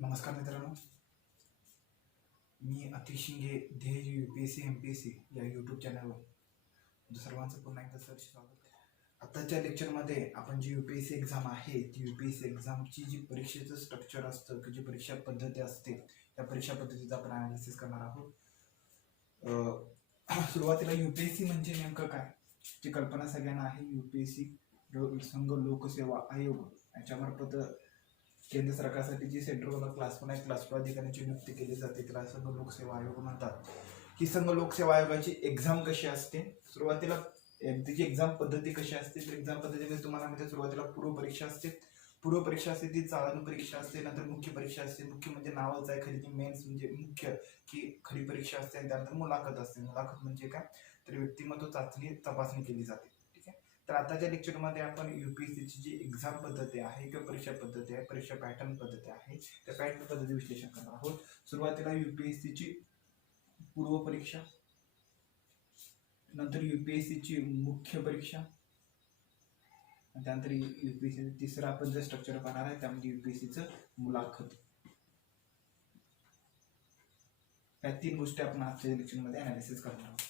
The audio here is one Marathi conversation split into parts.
नमस्कार मित्रांनो, मी अतिश शिंगे ध्येय UPSC MPSC या यूट्यूब चॅनलवर सर्वांचं पुन्हा एकदा स्वागत आहे. आताच्या लेक्चरमध्ये आपण जी UPSC एक्झाम आहे ती UPSC एक्झामची जी परीक्षेचं स्ट्रक्चर असतं की जी परीक्षा पद्धती असते त्या परीक्षा पद्धतीचं आपण अनालिसिस करणार आहोत. सुरुवातीला UPSC म्हणजे नेमकं काय ची कल्पना सगळ्यांना आहे. UPSC संघ लोकसेवा आयोग याच्यामार्फत केंद्र सरकारसाठी जी सेंट्रल क्लास 1 क्लास 2 अधिकाऱ्यांची नियुक्ती केली जाते त्याला संघ लोकसेवा आयोग म्हणतात. ही संघ लोकसेवा आयोगाची एक्झाम कशी असते, सुरुवातीला त्याची एक्झाम पद्धती कशी असते तर एक्झाम पद्धतीमध्ये तुम्हाला म्हणजे सुरुवातीला पूर्व परीक्षा असते. पूर्व परीक्षा असते ती चालू परीक्षा असते, नंतर मुख्य परीक्षा असते. मुख्य म्हणजे नावच आहे खरी ती मेन्स म्हणजे मुख्य की खरी परीक्षा असते आणि त्यानंतर मुलाखत असते. मुलाखत म्हणजे काय तर व्यक्तिमत्व चाचणी तपासणी केली जाते. ठीक आहे, तर आताच्या लेक्चरमध्ये आपण UPSCची जी एक्झाम पद्धती आहे किंवा परीक्षा पद्धती आहे, परीक्षा पॅटर्न पद्धती आहे त्या पॅटर्न पद्धती विश्लेषण करणार आहोत. सुरुवातीला UPSCची पूर्व परीक्षा, नंतर UPSCची मुख्य परीक्षा, त्यानंतर UPSC तिसरं आपण जे स्ट्रक्चर पाहणार आहे त्यामध्ये UPSCचं मुलाखत. या तीन गोष्टी आपण आजच्या लेक्चरमध्ये अनालिसिस करणार आहोत.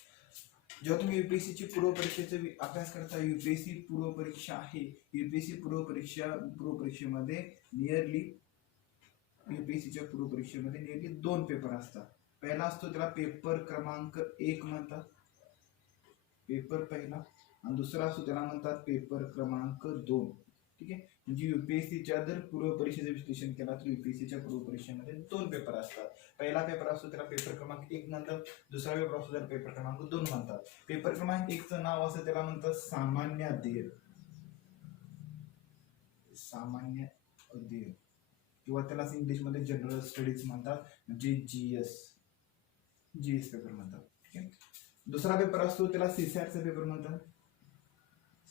जेव्हा तुम्ही UPSCची पूर्व परीक्षेचा अभ्यास करता, UPSC पूर्व परीक्षा आहे. UPSC पूर्व परीक्षेमध्ये नियरली UPSCच्या पूर्व परीक्षेमध्ये नियरली 2 पेपर असतात. पहिला असतो त्याला पेपर क्रमांक 1 म्हणतात, पेपर पहिला, आणि दुसरा असतो त्याला म्हणतात पेपर क्रमांक 2. ठीक आहे, म्हणजे UPSCच्या जर पूर्व परीक्षेचं विश्लेषण केला तर UPSCच्या पूर्व परीक्षेमध्ये 2 पेपर असतात. पहिला पेपर असतो त्याला पेपर क्रमांक 1 म्हणतात, दुसरा पेपर असतो त्याला पेपर क्रमांक 2 म्हणतात. पेपर क्रमांक 1 चं नाव असं त्याला म्हणतात सामान्य अध्ययन, सामान्य अध्ययन किंवा त्याला इंग्लिशमध्ये जनरल स्टडीज म्हणतात, म्हणजे जीएस पेपर म्हणतात. ठीक आहे, दुसरा पेपर असतो त्याला CSATचा पेपर म्हणतात.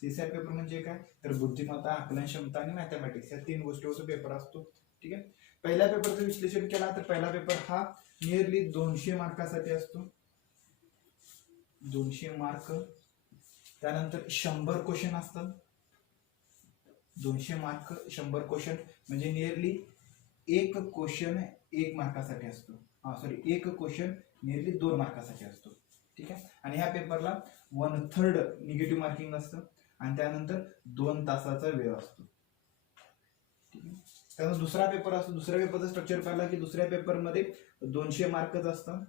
CSAT पेपर म्हणजे काय तर बुद्धिमत्ता, आकलन क्षमता आणि मॅथमॅटिक्स या 3 गोष्टींचा पेपर असतो. ठीक आहे, पहिल्या पेपरचं विश्लेषण केला तर पहिला पेपर हा नियरली 200 मार्कासाठी असतो, 200 मार्क. त्यानंतर 100 क्वेश्चन असतात, 200 मार्क 100 क्वेश्चन म्हणजे नियरली एक क्वेश्चन 1 मार्कासाठी असतो. एक क्वेश्चन नियरली 2 मार्कासाठी असतो. ठीक आहे, आणि ह्या पेपरला 1/3 निगेटिव्ह मार्किंग असतं आणि त्यानंतर 2 तासाचा वेळ असतो. ठीक आहे, त्यानंतर दुसरा पेपर असतो. दुसऱ्या पेपरचं स्ट्रक्चर पाहिला की दुसऱ्या पेपरमध्ये 200 मार्कच असतात,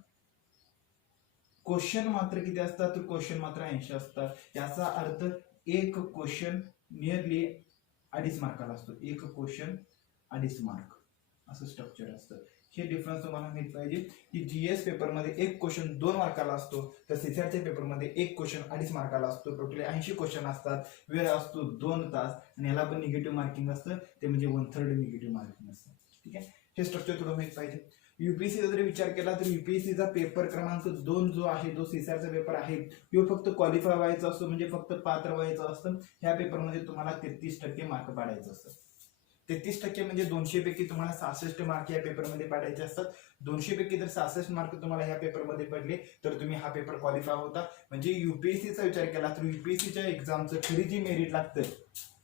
क्वेश्चन मात्र किती असतात तर क्वेश्चन मात्र 80 असतात. याचा अर्थ एक क्वेश्चन नियरली 2.5 मार्काला असतो, एक क्वेश्चन 2.5 मार्क असं स्ट्रक्चर असतं. हे डिफरन्स तुम्हाला माहित पाहिजे की जीएस पेपरमध्ये एक क्वेश्चन 2 मार्काला असतो तर CSATच्या पेपरमध्ये एक क्वेश्चन 2.5 मार्काला असतो. टोटली 80 क्वेश्चन असतात, वेळ असतो 2 तास आणि याला पण निगेटिव्ह मार्किंग असतं, ते म्हणजे 1/3 निगेटिव्ह मार्किंग असतं. ठीक आहे, हे स्ट्रक्चर थोडं माहित पाहिजे. UPSCचा जर विचार केला तर UPSCचा पेपर क्रमांक 2 जो आहे तो CSATचा पेपर आहे तो फक्त क्वालिफाय व्हायचा असतो, म्हणजे फक्त पात्र व्हायचं असतं. ह्या पेपरमध्ये तुम्हाला 33% मार्क पाडायचं असतं. 33% म्हणजे 200 पैकी तुम्हाला 66 मार्क या पेपरमध्ये पाडायचे असतात. 200 पैकी जर 66 मार्क तुम्हाला ह्या पेपरमध्ये पडले तर तुम्ही हा पेपर क्वालिफाय होता. म्हणजे UPSCचा विचार केला तर UPSCच्या एक्झामचं खरी जी मेरिट लागतं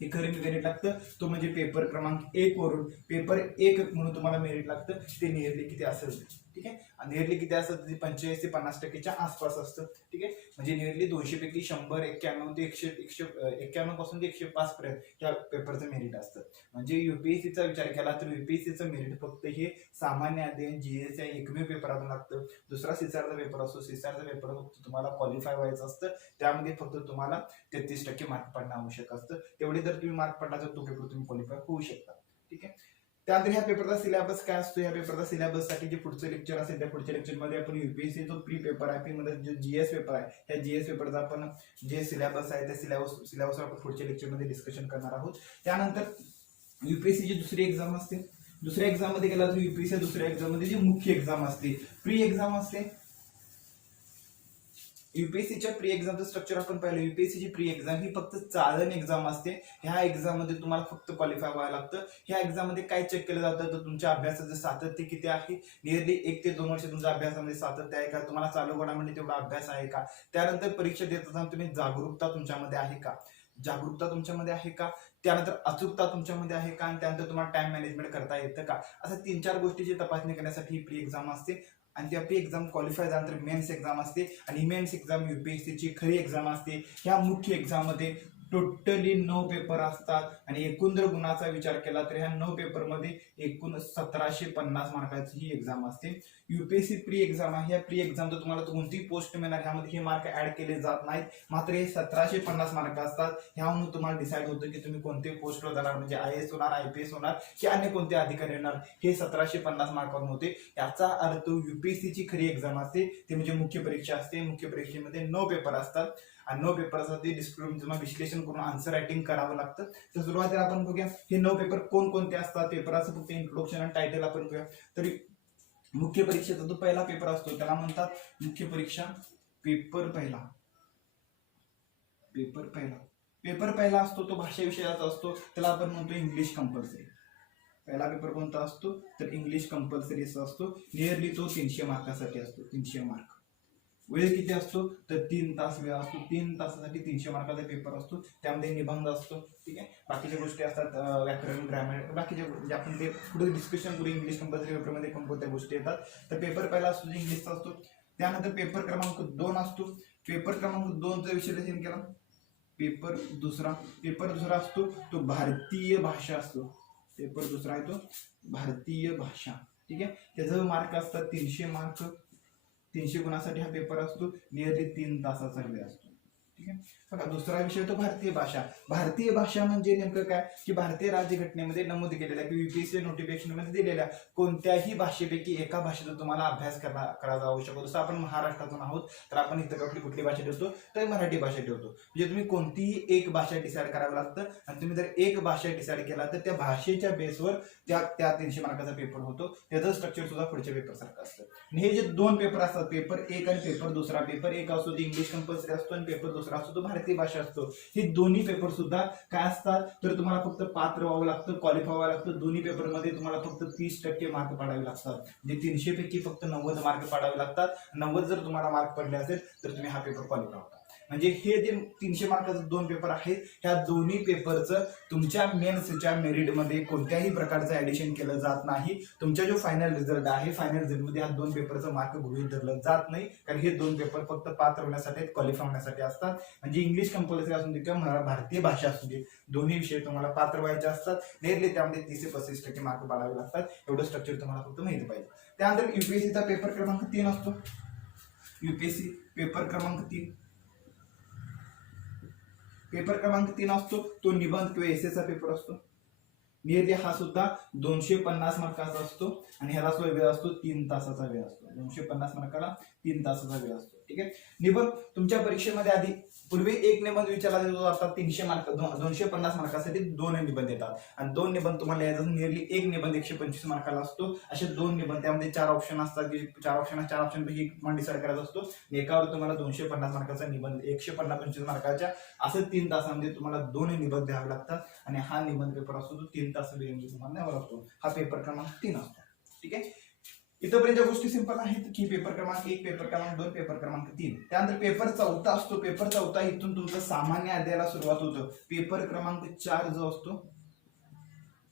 हे खरं मेरिट लागतं तो म्हणजे पेपर क्रमांक 1 वरून पेपर 1 म्हणून तुम्हाला मेरिट लागतं. ते नियरली किती असेल, ठीक आहे, नियरली किती असतं ते 85 ते 50%च्या आसपास असतं. ठीक आहे, म्हणजे नियरली 200 पैकी 100, 91 ते 191 पासून ते 105 पर्यंत या पेपरचं मेरिट असतं. म्हणजे UPSCचा विचार केला तर UPSCचं मेरिट फक्त हे सामान्य अध्ययन GS या एकमेव पेपरातून लागतं. दुसरा CSATचा पेपर असतो, CSATचा पेपर फक्त तुम्हाला क्वालिफाय व्हायचं असतं, त्यामध्ये फक्त तुम्हाला 33% मार्क पडणं आवश्यक असतं. तेवढे जर तुम्ही मार्क पडला तर तो पेपर तुम्ही क्वालिफाय होऊ शकता. ठीक आहे, त्यानंतर ह्या पेपरचा सिलेबस काय असतो, या पेपरचा सिलेबस साठी जे पुढचं लेक्चर असेल त्या पुढच्या लेक्चरमध्ये आपण UPSC जो प्री पेपर आहे मध्ये जो GS पेपर आहे त्या GS पेपरचा आपण जे सिलेबस आहे त्या सिलेबसवर आपण पुढच्या लेक्चरमध्ये डिस्कशन करणार आहोत. त्यानंतर UPSCची दुसरी एक्झाम असते. दुसऱ्या एक्झाम मध्ये गेला तर UPSC दुसऱ्या एक्झाम मध्ये जी मुख्य एक्झाम असते, प्री एक्झाम असते. UPSCच्या प्री एक्झामचं स्ट्रक्चर आपण पाहिलं. UPSCची प्री एक्झाम ही फक्त चालन एक्झाम असते. ह्या एक्झाम मध्ये तुम्हाला फक्त क्वालिफाय व्हायला लागतं. ह्या एक्झाम मध्ये काय चेक केलं जातं तर तुमच्या अभ्यासाचं सातत्य किती आहे, नियरली 1 ते 2 वर्ष तुमच्या अभ्यासामध्ये सातत्य आहे का, तुम्हाला चालू घडामोडी तेवढा अभ्यास आहे का, त्यानंतर परीक्षा देत असताना तुम्ही जागरूकता तुमच्यामध्ये आहे का, जागरूकता तुमच्यामध्ये आहे का, त्यानंतर अचूकता तुमच्यामध्ये आहे का, आणि त्यानंतर तुम्हाला टाइम मॅनेजमेंट करता येतं का, असं 3-4 गोष्टीची तपासणी करण्यासाठी ही प्री एक्झाम असते. आणि त्या प्री एक्झाम क्वालिफाय झाल्यानंतर मेन्स एक्झाम असते, आणि मेन्स एक्झाम युपीएससीची खरी एक्झाम असते. ह्या मुख्य एक्झाम मध्ये टोटली 9 पेपर असतात, आणि एकूण जर गुणाचा विचार केला तर ह्या 9 पेपरमध्ये एकूण 1750 मार्काची ही एक्झाम असते. युपीएससी प्री एक्झाम आहे. या प्री एक्झाम तर तुम्हाला कोणती पोस्ट मिळणार ह्यामध्ये हे मार्क ऍड केले जात नाहीत, मात्र हे 1750 मार्क असतात. ह्यावरून तुम्हाला डिसाईड होतं की तुम्ही कोणते पोस्टवर जाणार, म्हणजे IAS होणार, IPS होणार की अन्य कोणते अधिकारी होणार. हे 1750 मार्कावरून होते. याचा अर्थ युपीएससीची खरी एक्झाम असते ते म्हणजे मुख्य परीक्षा असते. मुख्य परीक्षेमध्ये 9 पेपर असतात, आणि 9 पेपरसाठी विश्लेषण करून आन्सर रायटिंग करावं लागतं. तर सुरुवातीला आपण बघूया हे 9 पेपर कोणकोणते असतात. पेपराचं फक्त इंट्रोडक्शन आणि टायटल आपण बघूया. तरी मुख्य परीक्षेचा जो पहिला पेपर असतो त्याला म्हणतात मुख्य परीक्षा. पेपर पहिला असतो तो भाषा विषयाचा असतो, त्याला आपण म्हणतो इंग्लिश कंपल्सरी. पहिला पेपर कोणता असतो तर इंग्लिश कंपल्सरी असतो. नियरली तो 300 मार्कासाठी असतो. 300 मार्क. वेळ किती असतो तर 3 तास वेळ असतो. 3 तासासाठी 300 मार्काचा पेपर असतो. त्यामध्ये निबंध असतो, ठीक आहे. बाकीच्या गोष्टी असतात, व्याकरण, ग्रामर, बाकीच्या जे आपण ते पुढे डिस्कशन करू. इंग्लिश कंपल्सरी पेपरमध्ये कोणत्या गोष्टी येतात. तर पेपर पहिला असतो जो इंग्लिशचा असतो. त्यानंतर पेपर क्रमांक 2 असतो. पेपर क्रमांक 2चं विश्लेषण केलं. पेपर दुसरा असतो तो भारतीय भाषा असतो. पेपर दुसरा आहे तो भारतीय भाषा, ठीक आहे. त्याचा मार्क असतात 300 मार्क. 300 गुणासाठी हा पेपर असतो. नियरली 3 तासाचा वेळ असतो, ठीक आहे. बघा दुसरा विषय तो भारतीय भाषा. भारतीय भाषा म्हणजे नेमकं काय की भारतीय राज्यघटनेमध्ये नमूद केलेल्या की युपीएससी नोटिफिकेशन मध्ये दिलेल्या कोणत्याही भाषेपैकी एका भाषेचा तुम्हाला अभ्यास करायचा आवश्यक होतो. जसं आपण महाराष्ट्रातून आहोत तर आपण इथं कुठली भाषा ठेवतो तर मराठी भाषा ठेवतो. म्हणजे तुम्ही कोणतीही एक भाषा डिसाईड करावं लागतं, आणि तुम्ही जर एक भाषा डिसाईड केला तर त्या भाषेच्या बेसवर त्या 300 मार्काचा पेपर होतो. त्याचं स्ट्रक्चर सुद्धा पुढच्या पेपर सारखं असतं. आणि हे जे 2 पेपर असतात, पेपर 1 आणि पेपर दुसरा. पेपर 1 असतो तो इंग्लिश कंपल्सरी असतो, आणि पेपर दुसरा असतो तो भारतीय भाषा असतो. हे दोन्ही पेपर सुद्धा काय असतात तर तुम्हाला फक्त पात्र व्हावं लागतं, क्वालिफाय व्हावं लागतं. दोन्ही पेपरमध्ये तुम्हाला फक्त 30% मार्क पाडावे लागतात. म्हणजे 300 पैकी फक्त 90 मार्क पाडावे लागतात. 90 जर तुम्हाला मार्क पडले असेल तर तुम्ही हा पेपर क्वालिफाय होता. म्हणजे हे जे 300 मार्काचे 2 पेपर आहेत, ह्या दोन्ही पेपरचं तुमच्या मेन्सच्या मेरिटमध्ये कोणत्याही प्रकारचं ऍडिशन केलं जात नाही. तुमचा जो फायनल रिझल्ट आहे, फायनल रिझल्टमध्ये ह्या 2 पेपरचं मार्क गृहीत धरलं जात नाही, कारण हे 2 पेपर फक्त पात्र होण्यासाठी, क्वालिफाय होण्यासाठी असतात. म्हणजे इंग्लिश कंपल्सरी असून दे किंवा भारतीय भाषा असू दे, दोन्ही विषय तुम्हाला पात्र व्हायचे असतात. नेरले त्यामध्ये 30 ते 35% मार्क पाडावे लागतात. एवढं स्ट्रक्चर तुम्हाला फक्त माहिती पाहिजे. त्यानंतर युपीएससीचा पेपर क्रमांक 3 असतो. युपीएससी पेपर क्रमांक 3 असतो तो निबंध किंवा एसेचा पेपर असतो. नियरली हा सुद्धा 250 मार्काचा असतो, आणि ह्याला जो वेळ असतो 3 तासाचा वेळ असतो. 250 मार्काला 3 तासाचा वेळ असतो, ठीक आहे. निबंध तुमच्या परीक्षेमध्ये आधी पूर्वी एक निबंध विचारला जातो. आता 300 मार्क 250 मार्कासाठी 2 निबंध येतात, आणि 2 निबंध तुम्हाला यायचं. नियरली एक निबंध 125 मार्काला असतो. असे 2 निबंध, त्यामध्ये 4 ऑप्शन असतात. 4 ऑप्शन पैकी एक पण डिसाईड करायचा असतो. एकावर तुम्हाला 250 मार्काचा निबंध 125 मार्काच्या असं 3 तासामध्ये तुम्हाला 2 निबंध द्यावे लागतात, आणि हा निबंध पेपर असतो तो 3 तास वेळेमध्ये तुम्हाला द्यावा लागतो. हा पेपर क्रमांक 3 असतो, ठीक आहे. इथपर्यंत गोष्टी सिंपल आहेत की पेपर क्रमांक 1, पेपर क्रमांक 2, पेपर क्रमांक 3. त्यानंतर पेपर 4 असतो. पेपर 4 इथून तुमचं सामान्य अध्यायाला सुरुवात होतं. पेपर क्रमांक 4 जो असतो,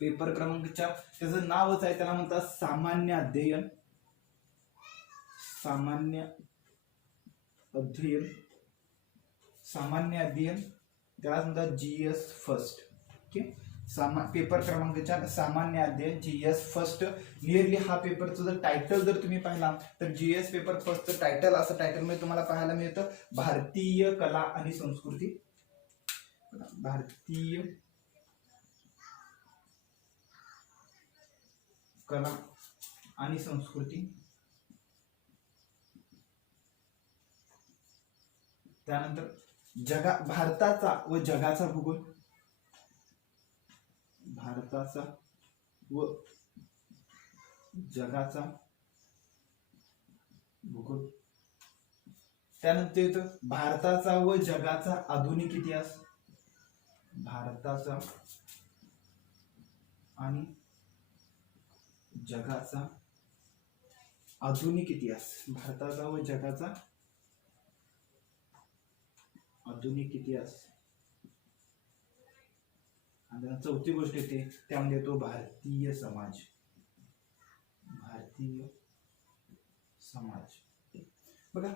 पेपर क्रमांक 4 त्याचं नावच आहे, त्याला म्हणतात सामान्य अध्ययन. सामान्य अध्ययन त्याला म्हणतात GS फर्स्ट, ओके. पेपर क्रमांक 4 सामान्य अध्ययन GS फर्स्ट. नियरली हा पेपरचं जर टायटल जर तुम्ही पाहिला तर GS पेपर फर्स्टचं टायटल असं टायटल मध्ये तुम्हाला पाहायला मिळतं भारतीय कला आणि संस्कृती. भारतीय कला आणि संस्कृती. त्यानंतर भारताचा व जगाचा भूगोल. भारताचा व जगाचा भूगोल. त्यानंतर येतं भारताचा व जगाचा आधुनिक इतिहास. भारताचा आणि जगाचा आधुनिक इतिहास. भारताचा व जगाचा आधुनिक इतिहास. आणि चौथी गोष्ट येते त्यामध्ये येतो भारतीय समाज. भारतीय समाज बघा,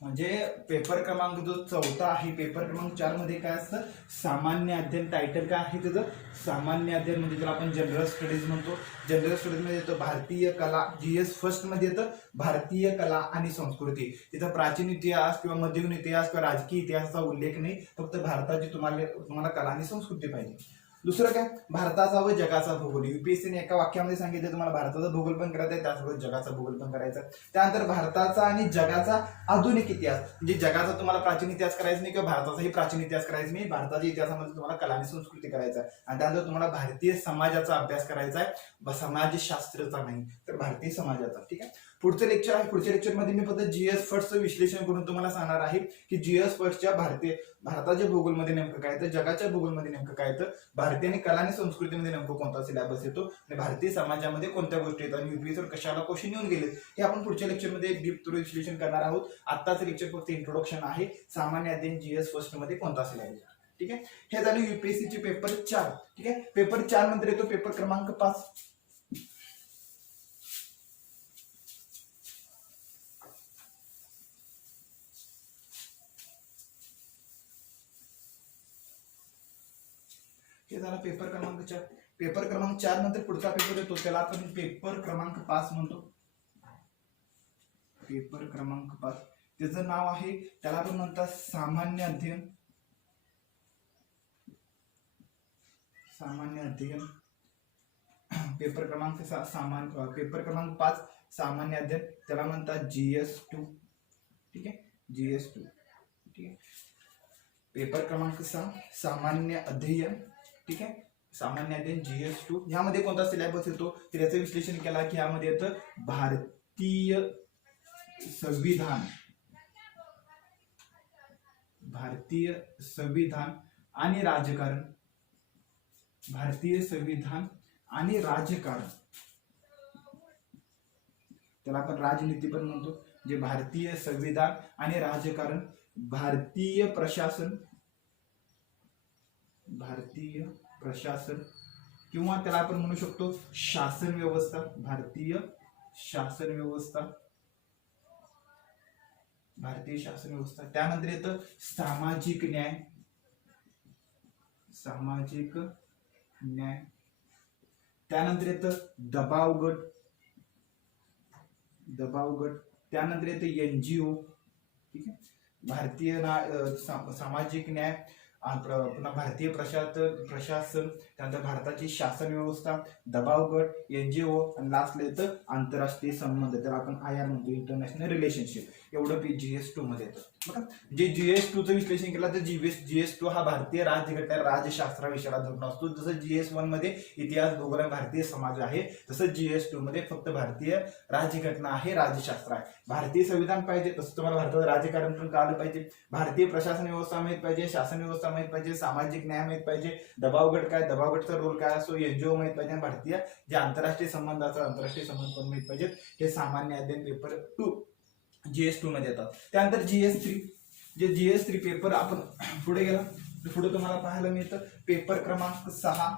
म्हणजे पेपर क्रमांक जो चौथा आहे, पेपर क्रमांक 4 मध्ये काय असतं, सामान्य अध्ययन. टायटल काय आहे त्याचं, सामान्य अध्ययन, म्हणजे त्याला आपण जनरल स्टडीज म्हणतो. जनरल स्टडीज मध्ये येतं भारतीय कला. जीएस फर्स्ट मध्ये येतं भारतीय कला आणि संस्कृती. तिथं प्राचीन इतिहास किंवा मध्ययुगीन इतिहास किंवा राजकीय इतिहासाचा उल्लेख नाही, फक्त भारताची तुम्हाला कला आणि संस्कृती पाहिजे. दुसरं काय, भारताचा व जगाचा भूगोल. युपीएससीने एका वाक्यामध्ये सांगितलं तुम्हाला भारताचा भूगोल पण करायचा आहे, त्याचबरोबर जगाचा भूगोल पण करायचा. त्यानंतर भारताचा आणि जगाचा आधुनिक इतिहास, म्हणजे जगाचा तुम्हाला प्राचीन इतिहास करायचा नाही किंवा भारताचाही प्राचीन इतिहास करायचा नाही, भारताच्या इतिहासामध्ये तुम्हाला कला आणि संस्कृती करायचा आहे. आणि त्यानंतर तुम्हाला भारतीय समाजाचा अभ्यास करायचा आहे, समाजशास्त्रचा नाही तर भारतीय समाजाचा. ठीक आहे, पुढचं लेक्चर आहे. पुढच्या लेक्चरमध्ये मी फक्त जीएस फर्स्टचं विश्लेषण करून तुम्हाला सांगणार आहे की जीएस फर्स्टच्या भारताच्या भूगोलमध्ये नेमकं काय येतं, जगाच्या भूगोलमध्ये नेमकं काय येतं, भारतीय आणि कला आणि संस्कृतीमध्ये नेमकं कोणता सिलेबस येतो आणि भारतीय समाजामध्ये कोणत्या गोष्टी येतात आणि युपीएससीवर कशाला क्वेश्चन येऊन गेले हे आपण पुढच्या लेक्चरमध्ये डीप विश्लेषण करणार आहोत. आत्ताचं लेक्चर फक्त इंट्रोडक्शन आहे. सामान्य अध्ययन जीएस फर्स्ट मध्ये कोणता सिलेबस. ठीक आहे, हे झालं युपीएससीचे पेपर 4. ठीक आहे, पेपर 4 नंतर येतो पेपर क्रमांक 5. हे झाला पेपर क्रमांक 4. पेपर क्रमांक 4 नंतर पुढचा पेपर येतो त्याला आपण पेपर क्रमांक 5 म्हणतो. पेपर क्रमांक 5 त्याचं नाव आहे, त्याला आपण म्हणतात सामान्य अध्ययन. सामान्य अध्ययन. पेपर क्रमांक 5 सामान्य अध्ययन, त्याला म्हणतात GS2. ठीक आहे, GS2. ठीक आहे, पेपर क्रमांक 6 सामान्य अध्ययन. ठीक आहे, सामान्य अध्ययन GS2. ह्यामध्ये कोणता सिलेबस येतो त्याचं विश्लेषण केला की यामध्ये येतं भारतीय संविधान. भारतीय संविधान आणि राजकारण. भारतीय संविधान आणि राजकारण, त्याला आपण राजनीती पण म्हणतो. जे भारतीय संविधान आणि राजकारण, भारतीय प्रशासन. भारतीय प्रशासन किंवा त्याला आपण म्हणू शकतो शासन व्यवस्था. भारतीय शासन व्यवस्था. भारतीय शासन व्यवस्था. त्यानंतर येतं सामाजिक न्याय. सामाजिक न्याय. त्यानंतर येतं दबाव गट. दबाव गट. त्यानंतर येतं NGO. ठीक आहे, भारतीय सामाजिक न्याय, पुन्हा भारतीय प्रशासन, त्यानंतर भारताची शासन व्यवस्था, दबाव गट, NGO आणि लास्टला येतं आंतरराष्ट्रीय संबंध, त्याला आपण IR म्हणतो, इंटरनॅशनल रिलेशनशिप. एवढं GS2 मध्ये येतं. बघा, जे GS2 चं विश्लेषण केलं तर GS2 हा भारतीय राज्यघटना राज्यशास्त्राविषयाला धरून असतो. जसं GS1 मध्ये इतिहास भूगोल भारतीय समाज आहे, तसं GS2 मध्ये फक्त भारतीय राज्यघटना आहे, राज्यशास्त्र आहे. भारतीय संविधान पाहिजे, तसं तुम्हाला भारताचं राजकारण पण कळलं पाहिजे, भारतीय प्रशासन व्यवस्था माहित पाहिजे, शासन व्यवस्था माहित पाहिजे, सामाजिक न्याय माहित पाहिजे, दबाव गट काय, दबाव गटचा रोल काय असतो, NGO माहित पाहिजे, भारतीय जे आंतरराष्ट्रीय संबंधाचा आंतरराष्ट्रीय संबंध पण माहित पाहिजेत. हे सामान्य अध्ययन पेपर 2 GS2 मध्ये येतात. त्यानंतर GS3. जे GS3 पेपर आपण पुढे गेला तर पुढे तुम्हाला पाहायला मिळतं पेपर क्रमांक 6.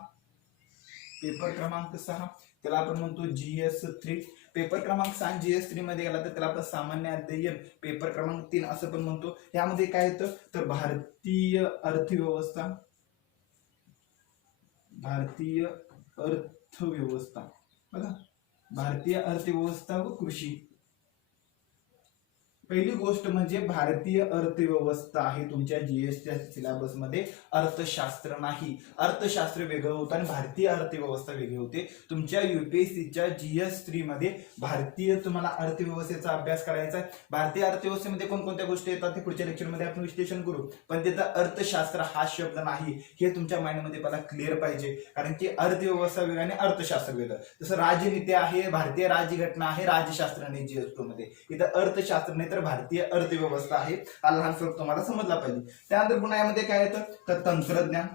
पेपर क्रमांक 6 त्याला आपण म्हणतो GS3. पेपर क्रमांक 6 GS3 मध्ये गेला तर त्याला आपण सामान्य अध्ययन पेपर क्रमांक 3 असं पण म्हणतो. यामध्ये काय येतं तर भारतीय अर्थव्यवस्था. भारतीय अर्थव्यवस्था. बघा, भारतीय अर्थव्यवस्था व कृषी. पहिली गोष्ट म्हणजे भारतीय अर्थव्यवस्था आहे तुमच्या जीएसच्या सिलेबस मध्ये. अर्थशास्त्र नाही, अर्थशास्त्र वेगळं होतं आणि भारतीय अर्थव्यवस्था वेगळी होते. तुमच्या युपीएससीच्या GS3 मध्ये भारतीय तुम्हाला अर्थव्यवस्थेचा अभ्यास करायचा आहे. भारतीय अर्थव्यवस्थेमध्ये कोणकोणत्या गोष्टी येतात ते पुढच्या लेक्चर मध्ये आपण विश्लेषण करू, पण त्याचा अर्थशास्त्र हा शब्द नाही हे तुमच्या माइंडमध्ये पहिला क्लिअर पाहिजे. कारण की अर्थव्यवस्था वेगळं आणि अर्थशास्त्र वेगळं. जसं राजनीती आहे, भारतीय राज्यघटना आहे, राज्यशास्त्र नाही GS2 मध्ये. इथं अर्थशास्त्र नाही तर भारतीय अर्थव्यवस्था आहे. हा लहान फरक तुम्हाला समजला पाहिजे. त्यानंतर पुन्हा यामध्ये काय येतं तर तंत्रज्ञान.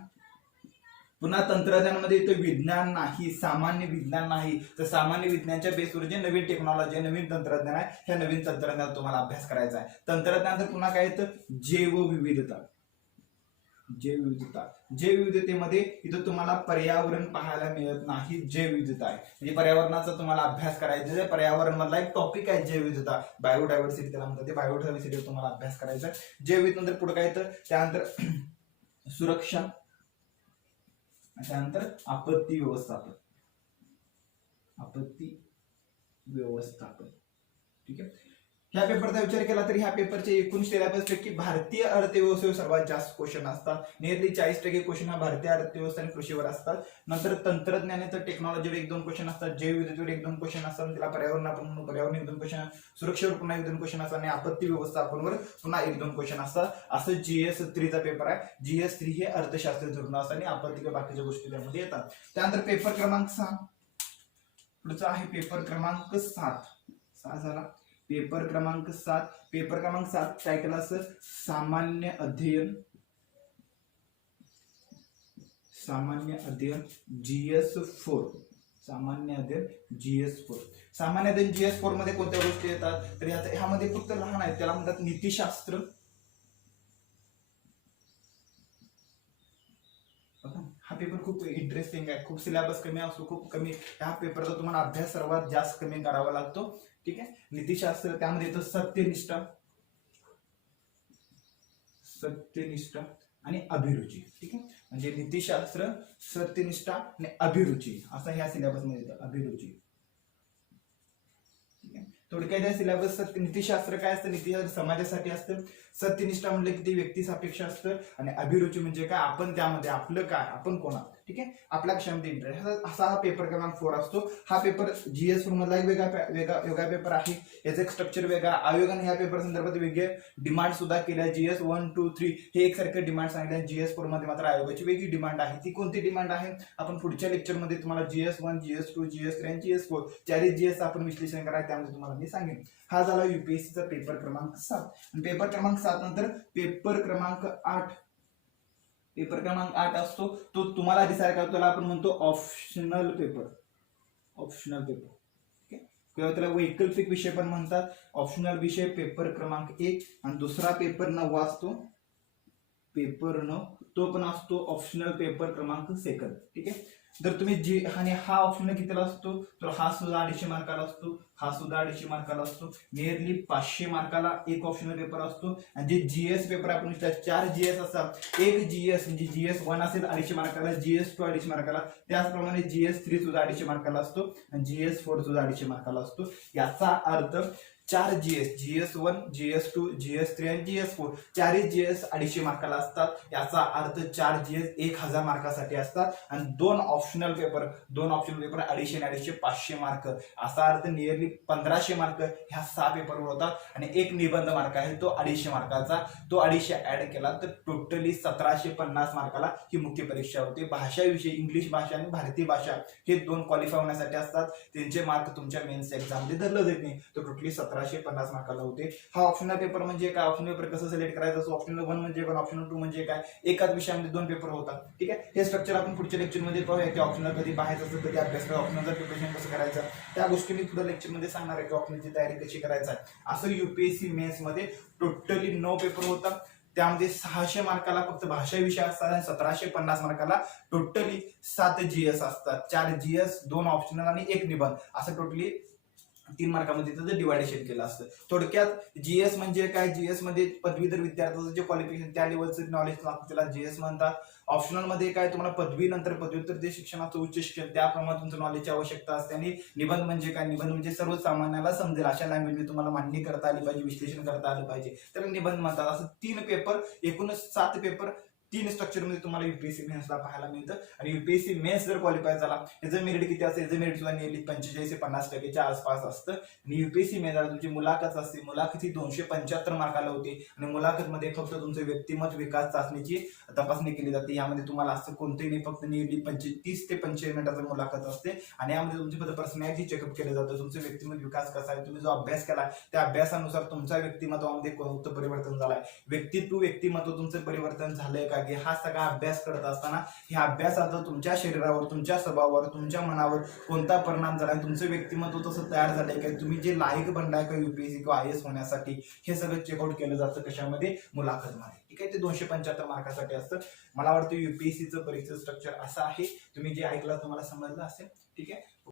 पुन्हा तंत्रज्ञानामध्ये येतं विज्ञान नाही, सामान्य विज्ञान नाही. तर सामान्य विज्ञानाच्या बेसवर जे नवीन टेक्नॉलॉजी आहे, नवीन तंत्रज्ञान आहे, ह्या नवीन तंत्रज्ञानाचा तुम्हाला अभ्यास करायचा आहे. तंत्रज्ञानानंतर पुन्हा काय येतं जैवविविधता. जैवविविधता. जैवविविधतेमध्ये इथं तुम्हाला पर्यावरण पाहायला मिळत नाही, जैवविविधता आहे. म्हणजे पर्यावरणाचा तुम्हाला अभ्यास करायचा आहे. पर्यावरण मधला एक टॉपिक आहे जैवविविधता, बायोडायव्हर्सिटी त्याला म्हणतात. ते बायोडायव्हर्सिटी तुम्हाला अभ्यास करायचा आहे. जैवविविधतेनंतर पुढे काय येतं, त्यानंतर सुरक्षा, त्यानंतर आपत्ती व्यवस्थापन. आपत्ती व्यवस्थापन. ठीक आहे. ह्या पेपरचा विचार केला तर ह्या पेपरचे एकूण सिलेबस पैकी भारतीय अर्थव्यवस्थेवर सर्वात जास्त क्वेश्चन असतात. नियरली 40% क्वेश्चन हा भारतीय अर्थव्यवस्था आणि कृषीवर असतात. नंतर तंत्रज्ञान तर टेक्नॉलॉजीवर 1-2 क्वेश्चन असतात. जैवविविधतेवर 1-2 क्वेश्न असतात. त्याला पर्यावरण आपण म्हणून पर्यावरण 1-2 क्वेश्चन, सुरक्षेवर पुन्हा 1-2 क्वेश्चन असतात आणि आपत्ती व्यवस्थापनवर पुन्हा 1-2 क्वेश्न असतात. असं GS3 चा पेपर आहे. GS3 हे अर्थशास्त्र धोरण असतात आणि आपत्ती किंवा बाकीच्या गोष्टी त्यामध्ये येतात. त्यानंतर पेपर क्रमांक 6 पुढचा आहे पेपर क्रमांक 7 झाला. पेपर क्रमांक 7. पेपर क्रमांक 7 काय केलं असं, सामान्य अध्ययन. सामान्य अध्ययन GS4. सामान्य अध्ययन GS4. सामान्य अध्ययन GS4 मध्ये कोणत्या गोष्टी येतात तर ह्यामध्ये फक्त लहान आहेत, त्याला म्हणतात नीतिशास्त्र. हा पेपर खूप इंटरेस्टिंग आहे. खूप सिलेबस कमी असतो, खूप कमी. ह्या पेपरचा तुम्हाला अभ्यास सर्वात जास्त कमी करावा लागतो. ठीक आहे. नीतिशास्त्र, त्यामध्ये येतं सत्यनिष्ठा, सत्यनिष्ठा आणि अभिरुची. ठीक आहे. म्हणजे नीतिशास्त्र, सत्यनिष्ठा आणि अभिरुची असं ह्या सिलेबस मध्ये येतं, अभिरुची. ठीक आहे. थोडक्यात या सिलेबस, नीतिशास्त्र काय असतं, नीतिशास्त्र समाजासाठी असतं. सत्यनिष्ठा म्हणलं की ते व्यक्ती सापेक्ष असतं आणि अभिरुची म्हणजे काय, आपण त्यामध्ये आपलं काय, आपण कोणा. ठीक आहे. आपल्या कशामध्ये इंटरेस्ट, असा हा पेपर क्रमांक 4 असतो. हा पेपर GS4 मधला एक वेगळा पेपर आहे. याचं एक स्ट्रक्चर वेगळा. आयोगाने ह्या पेपर संदर्भात वेगळे डिमांड सुद्धा केल्या. GS1, 2, 3 हे एकसारखे डिमांड सांगितले. GS4 मध्ये मात्र आयोगाची वेगळी डिमांड आहे. ती कोणती डिमांड आहे आपण पुढच्या लेक्चर मध्ये तुम्हाला GS1, GS2, GS3 आणि GS4 चारही GS आपण विश्लेषण करायचं त्यामध्ये तुम्हाला मी सांगेन. हा झाला UPSC चा पेपर क्रमांक 7. आणि पेपर क्रमांक 7 नंतर पेपर क्रमांक 8. पेपर क्रमांक 8 असतो तो तुम्हाला डिसाइड करतो, त्याला आपण म्हणतो ऑप्शनल पेपर. Optional paper. ठीक आहे. किंवा त्याला वैकल्पिक विषय पण म्हणतात. ऑप्शनल विषय पेपर क्रमांक 1 आणि दुसरा पेपर 9 असतो. पेपर 9 तो पण असतो ऑप्शनल पेपर क्रमांक 2. ठीक आहे. जर तुम्ही आणि हा ऑप्शनल कितीला असतो तर हा सुद्धा 250 मार्काला असतो. हा सुद्धा 250 मार्काला असतो. नियरली 500 मार्काला एक ऑप्शनल पेपर असतो. आणि जे GS पेपर आपण 4 GS असतात. एक GS म्हणजे GS1 असेल 250 मार्काला, GS2 250 मार्काला, त्याचप्रमाणे GS3 सुद्धा 250 मार्काला असतो आणि GS4 सुद्धा 250 मार्काला असतो. याचा अर्थ 4 GS1, GS2, GS3 आणि GS4 चारही GS 250 मार्काला असतात. याचा अर्थ 4 GS 1000 मार्कासाठी असतात आणि 2 ऑप्शनल पेपर 250 आणि 500 मार्क, असा अर्थ नियरली 1500 मार्क ह्या 6 पेपरवर होतात. आणि एक निबंध मार्क आहे तो 250 मार्काचा. तो 250 ऍड केला तर टोटली 1750 मार्काला ही मुख्य परीक्षा होते. भाषा विषय इंग्लिश भाषा आणि भारतीय भाषा हे 2 क्वालिफाय होण्यासाठी असतात. त्यांचे मार्क तुमच्या मेन्स एक्झाम मध्ये धरलं जात नाही. तर टोटली 1750 मार्काला होते. हा ऑप्शनल पेपर म्हणजे काय, ऑप्शनल पेपर कसं सिलेक्ट करायचं, ऑप्शनल 1 म्हणजे काय, ऑप्शनल 2 म्हणजे काय, एकाच विषयामध्ये 2 पेपर होतात. ठीक आहे. हे स्ट्रक्चर आपण पुढच्या लेक्चर मध्ये पाहूया की ऑप्शनल कधी पाहायचं असतं, कधी अभ्यास करायचा, ऑप्शनलचं प्रिपरेशन कसं करायचं, त्या गोष्टी मी पुढे लेक्चर मध्ये सांगणार आहे की ऑप्शनलची तयारी कशी करायची आहे. असं UPSC मेन्स मध्ये टोटली 9 पेपर होतात. त्यामध्ये 600 मार्काला फक्त भाषा विषय असतात आणि 1750 मार्काला टोटली 7 GS असतात. 4 GS 2 ऑप्शनल आणि 1 निबंध, असं टोटली 3 मार्कामध्ये त्याचं डिवायडेशन केलं असतं. थोडक्यात GS म्हणजे काय, GS मध्ये पदवीधर विद्यार्थ्याचं जे क्वालिफिकेशन त्या लेवलचं नॉलेज लागतं त्याला GS म्हणतात. ऑप्शनल मध्ये काय, तुम्हाला पदवी नंतर पदव्युत्तर जे शिक्षणाचं उच्च शिक्षण त्याप्रमाणे तुमचं नॉलेजची आवश्यकता असते. आणि निबंध म्हणजे काय, निबंध म्हणजे सर्वसामान्याला समजेल अशा लँग्वेजमध्ये तुम्हाला मांडणी करता आली पाहिजे, विश्लेषण करता आलं पाहिजे, तर निबंध म्हणतात. असं 3 पेपर, एकूणच 7 पेपर 3 स्ट्रक्चर मध्ये तुम्हाला UPSC मेन्सला पाहायला मिळतं. आणि UPSC मेन्स जर क्वालिफाय झाला, याचं मेरिट किती असतं, याचं मेरिट सुद्धा नियरली 45 ते 50% आसपास असतं. आणि UPSC मेन्स तुमची मुलाखत असते, मुलाखत ही 275 मार्काला होते. आणि मुलाखत मध्ये फक्त तुमचं व्यक्तिमत्व विकास चाचणीची तपासणी केली जाते. यामध्ये तुम्हाला असं कोणतेही नाही, फक्त नियरली 30 ते 45 मिनिटाचं मुलाखत असते. आणि यामध्ये तुमची फक्त पर्सनॅलिटी चेकअप केलं जातं, तुमचं व्यक्तिमत्व विकास कसा आहे, तुम्ही जो अभ्यास केला त्या अभ्यासानुसार तुमच्या व्यक्तिमत्वामध्ये कोणतं परिवर्तन झालंय, व्यक्तिमत्व तुमचं परिवर्तन झालंय का, की हा सगळा अभ्यास करत असताना ह्या अभ्यासाचा तुमच्या शरीरावर, तुमच्या स्वभावावर, तुमच्या मनावर कोणता परिणाम झाला, तुमचं व्यक्तिमत्व तसं तयार झालंय का, तुम्ही जे लायक बनलाय का UPSC किंवा IAS होण्यासाठी, हे सगळं चेकआउट केलं जातं कशामध्ये, मुलाखत मध्ये. ठीक आहे. ते 275 मार्कासाठी असतं. मला वाटतं UPSCचं परीक्षेचं स्ट्रक्चर असं आहे. तुम्ही जे ऐकलं तुम्हाला समजलं असेल. ठीक आहे.